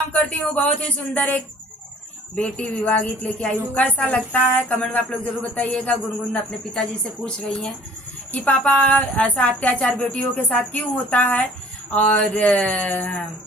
काम करती हूँ। बहुत ही सुंदर एक बेटी विवाह गीत लेके आई हूँ। कैसा लगता है कमेंट में आप लोग जरूर बताइएगा। गुनगुन अपने पिताजी से पूछ रही हैं कि पापा ऐसा अत्याचार बेटियों के साथ क्यों होता है। और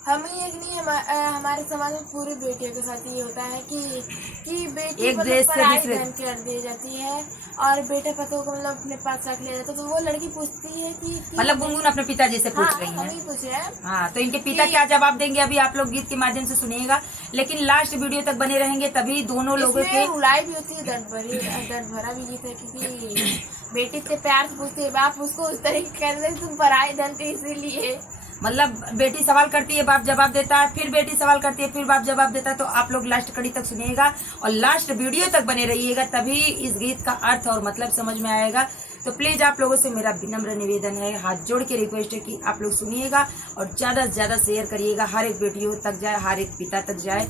हम ही एक नहीं हमारे समाज में पूरी बेटियों के साथ ये होता है कि बेटी एक मतलब देश से पराई दूसरे धन कर दी जाती है और बेटे पतों को मतलब अपने पास रख लिया जाता है। तो वो लड़की पूछती है कि मतलब गुनगुन अपने पिताजी से पूछ रही हम हैं। ही पूछे हैं। हाँ, तो इनके पिता क्या जवाब देंगे अभी आप लोग गीत के माध्यम से सुनिएगा, लेकिन लास्ट वीडियो तक बने रहेंगे तभी दोनों लोगों के। इसमें रुलाई भी होती है, दर्द भरा भी गीत है क्योंकि बेटी से प्यार से पूछती है, बाप उसको उस तरीके कहते हैं तुम पराई धन थे इसीलिए। मतलब बेटी सवाल करती है, बाप जवाब देता है, फिर बेटी सवाल करती है, फिर बाप जवाब देता है। तो आप लोग लास्ट कड़ी तक सुनिएगा और लास्ट वीडियो तक बने रहिएगा, तभी इस गीत का अर्थ और मतलब समझ में आएगा। तो प्लीज आप लोगों से मेरा विनम्र निवेदन है, हाथ जोड़ के रिक्वेस्ट है कि आप लोग सुनिएगा और ज्यादा से ज्यादा शेयर करिएगा, हर एक बेटियों तक जाए, हर एक पिता तक जाए,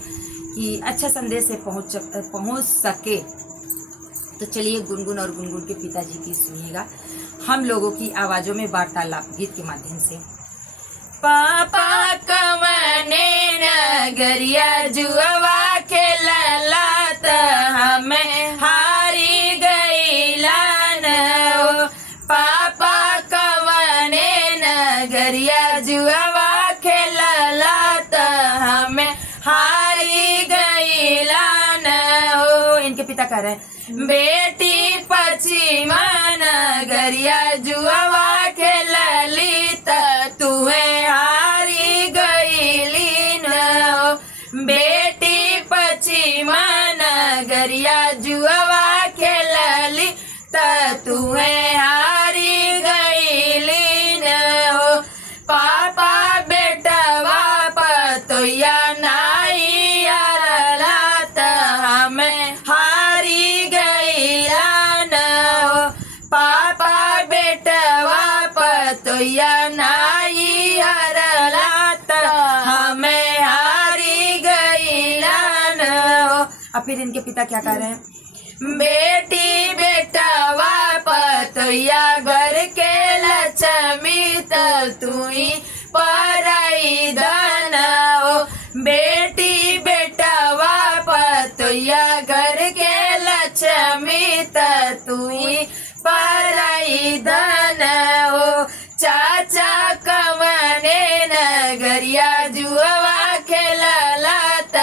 कि अच्छा संदेश से पहुंच सके। तो चलिए गुनगुन और गुनगुन के पिताजी की सुनिएगा हम लोगों की आवाजों में वार्तालाप गीत के माध्यम से। पापा कवने नगरिया जुआ खेलला त हमें हारी गईला न। पापा कवने नगरिया जुआ खेलला त हमें हारी गईला न। इनके पिता कह रहे हैं बेटी पश्चिम नगरिया जुआ खेलली त तुहे हारी गईली न। बेटी पश्चिम नगरिया जुआ खेलली त तुहे हारी गईली न। पापा बेटवा पतोया नाई अरला त हमें हारी गईला न। पापा बेटवा पतोया नाई अरला त हमें हारी गईला न। अब फिर इनके पिता क्या कह रहे हैं, बेटी बेटवा पतोया घर के लक्ष्मी त तुई पराई धन। बेटी बेटवा पतोया घर के लक्ष्मी त तुई पराई धन। चाचा कवने नगरिया जुआ खेलला त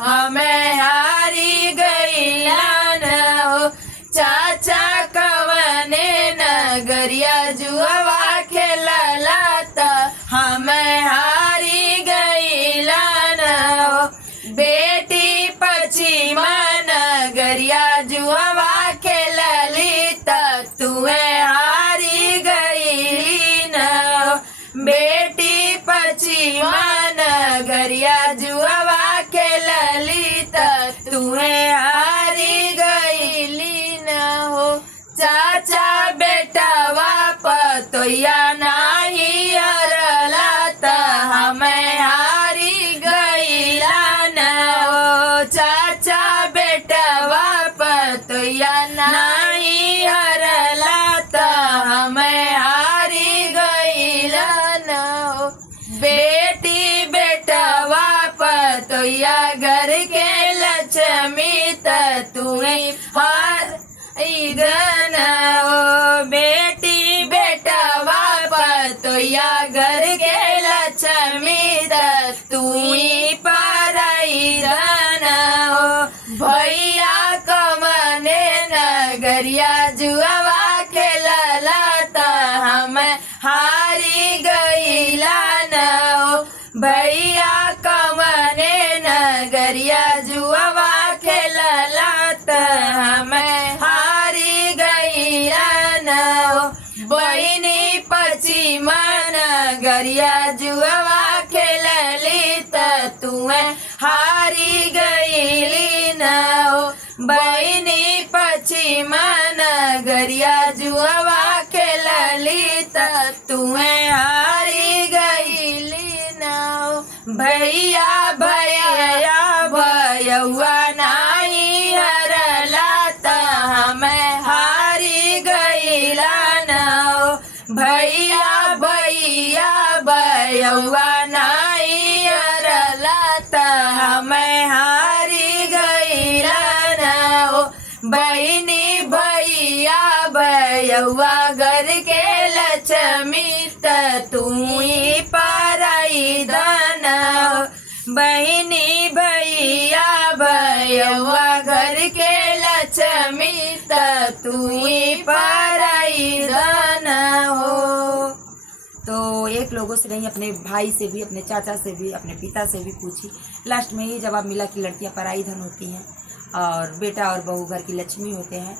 हमें हारी गईला न। चाचा कवने नगरिया जुआ खेलला त हमें हारी गईला न। बेटी पश्चिम नगरिया जुआ खेलली त तुहे हारी गईली न। बेटी पश्चिम नगरिया जुआ खेलली त तुहे हारी गईली न हो। चाचा बेटवा पतोया नाही अरला त हमें हारी गईला न। चाचा बेटवा पतोया नाही अरला त हमें हारी गईला न। बेटी बेटवा पतोया घर के लक्ष्मी त तुई हारी गन। बेटी बेटवा पतोया घर के लक्ष्मी त तुई पराई धन। भैया कवने नगरिया जुआ खेलला त हमें हारी गईला न। भैया कवने नगरिया जुआ खेलला त हमें हारी गईला न। बहिनी पश्चिम नगरिया जुआ खेलली त तुहे हारी गईली न। बहिनी पश्चिम नगरिया जुआ खेलली त तुहे हारी गईली न। भैया भैया भैया नाही हरला त हमें हारी गईला न। भैया भैया भैया नहीं अरला त मैं हारी गईला हो। बहिनी भैया भैया घर के लक्ष्मी त तू ही पराई धन हो। बहिनी भैया भैया घर के लक्ष्मी त तू ही पराई धन हो। तो एक लोगों से नहीं, अपने भाई से भी, अपने चाचा से भी, अपने पिता से भी पूछी। लास्ट में ये जवाब मिला कि लड़कियां पराई धन होती हैं और बेटा और बहू घर की लक्ष्मी होते हैं।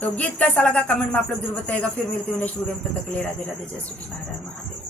तो गीत कैसा लगा कमेंट में आप लोग जरूर बताइएगा। फिर मिलती हूँ नेक्स्ट वीडियो में, तब तक के लिए राधे राधे, जय श्री कृष्ण, हर हर महादेव।